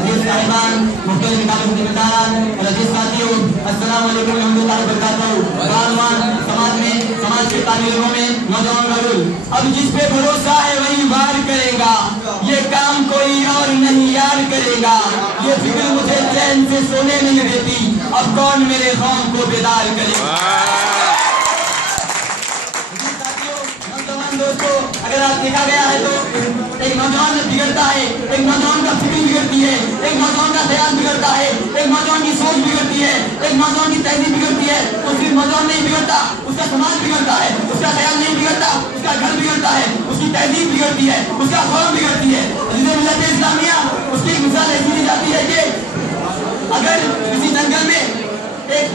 अजीज साहिबान, मुख्य जिम्मेदार और अजीज साथियों, अस्सलाम वालेकुम रहमतुल्लाहि व बरकातहू। समाज में, समाज के तालीमों में नौजवान रजूल, अब जिस पे भरोसा है वही वार करेगा, ये काम कोई और नहीं यार करेगा, ये फिक्र मुझे चैन से सोने नहीं देती, अब कौन मेरे कौम को बेदार करेगा। दोस्तों, अगर आप देखा गया है तो एक नौजवान बिगड़ता है, एक नौजवान का फिक्र बिगड़ती है, एक नौजवान का ख्याल बिगड़ता है, एक नौजवान की सोच बिगड़ती है, एक नौजवान की तहजीब बिगड़ती है, तो सिर्फ नौजवान नहीं बिगड़ता, उसका समाज बिगड़ता है, उसका ख्याल नहीं बिगड़ता, उसका घर बिगड़ता है, उसकी तहजीब बिगड़ती है, उसका कौम बिगड़ती है। मिल्लत इस्लामिया उसकी एक मिसाल ऐसी दी जाती है कि अगर किसी जंगल में एक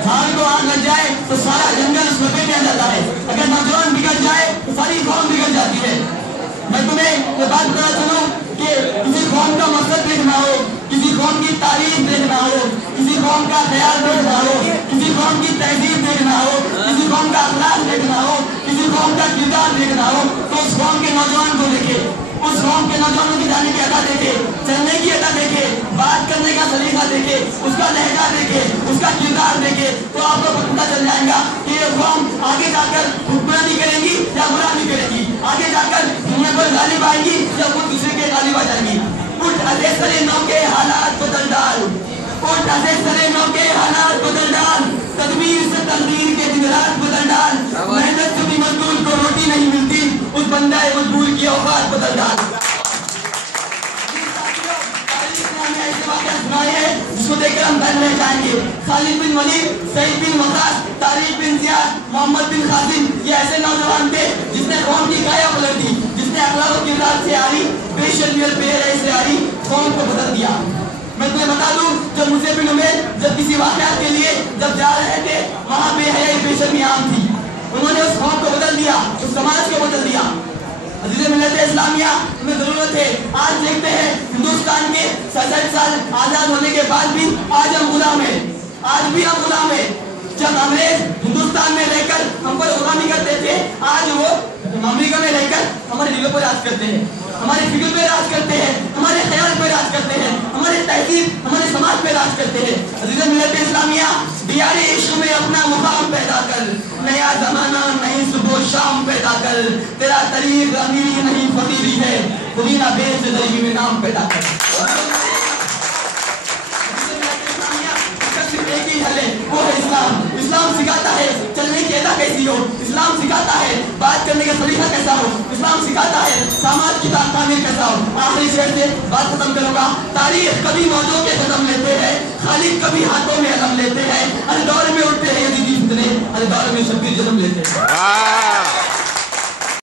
झाड़ को आग लग जाए तो सारा जंगल उस लपेट में आ जाता है, अगर नौजवान बिगड़ जाए तो सारी कौम बिगड़ जाती है। मैं तुम्हें ये बात बताना चाहूँ कि किसी कौम का मकसद देखना हो, किसी कौम की तारीफ देखना हो, किसी कौम का ख्याल देखना हो, किसी कौम की तहजीब देखना हो, किसी कौम का अखलाक देखना हो, किसी कौम का किरदार देखना हो, तो उस कौम के नौजवान को देखे, उस कौम के नौजवानों की जाने की अदा देखे, चलने की अदा देखे, बात करने का सलीका देखे, उसका लहजा देखे, उसका किरदार देखे, तो आपको पता चल जाएगा कि ये कौम आगे जाकर हुक्मरानी करेगी या गुलामी करेगी, आगे जाकर दुनिया पर गालिब आएगी या वो दूसरे के गालिब आ जाएगी। उठ अज़े सरे नौ के हालात बदल डाल, उठ अज़े सरे नौ के हालात बदल डाल, तदबीर से तकदीर के दिन रात बदल डाल, मेहनत से भी मजदूर को रोटी नहीं मिलती, उस बंदा मजबूर की औकात बदल डाल। जिसको देखकर हम डर रह जाएंगे। खालिद बिन वलीद, सईद बिन वकास, तारिक बिन जियाद, मोहम्मद बिन कासिम, ये ऐसे नौजवान थे जिसने कौम की काया पलट दी, जिसने अखलाक और किरदार से आरी बेशर्मियत बेहयाई से आरी कौम को बदल दिया। मैं तुम्हें बता दूं, जब मुझे बिन उमैर जब किसी वाक़या के लिए जब जा रहे थे, वहाँ बेहयाई बेशर्मी आम थी, उन्होंने उस कौम को बदल दिया, उस समाज को बदल दिया। अज़ीज़ मिल्लत इस्लामिया में जरूरत है, आज देखते हैं हिंदुस्तान के 67 साल आजाद होने के बाद भी आज हम गुलाम हैं, आज भी हम गुलाम हैं। जब अंग्रेज हिंदुस्तान में रहकर हम पर गुलामी करते थे, आज वो अमेरिका में रहकर हमारे दिलों पर राज करते हैं, हमारे फिक्र पे राज करते हैं, हमारे ख्याल पे राज करते हैं, हमारे तहजीब हमारे समाज पे राज करते हैं। अज़ीज़ मिल्लत इस्लामिया, दियारे इश्क में अपना मुकाम पैदा कर, नया जमाना नहीं सुबह शाम पैदा कर, तेरा तरीक अमीरी नहीं फकीरी है, खुदी ना बेच गरीबी में नाम पैदा कर। एक ही हल है, वो है इस्लाम। इस्लाम सिखाता है चलने की अदा कैसी हो, इस्लाम सिखाता है बात करने का सलीका कैसा हो, इस्लाम सिखाता है समाज की तामीर कैसा हो। आखिरी शेर से बात खत्म करूंगा। तारीख कभी मौजों के कदम लेते हैं, खालिद कभी हाथों में अलम लेते हैं, हर दौर में उठते हैं यजीदी फितने, हर दौर में शब्बीर जन्म लेते हैं।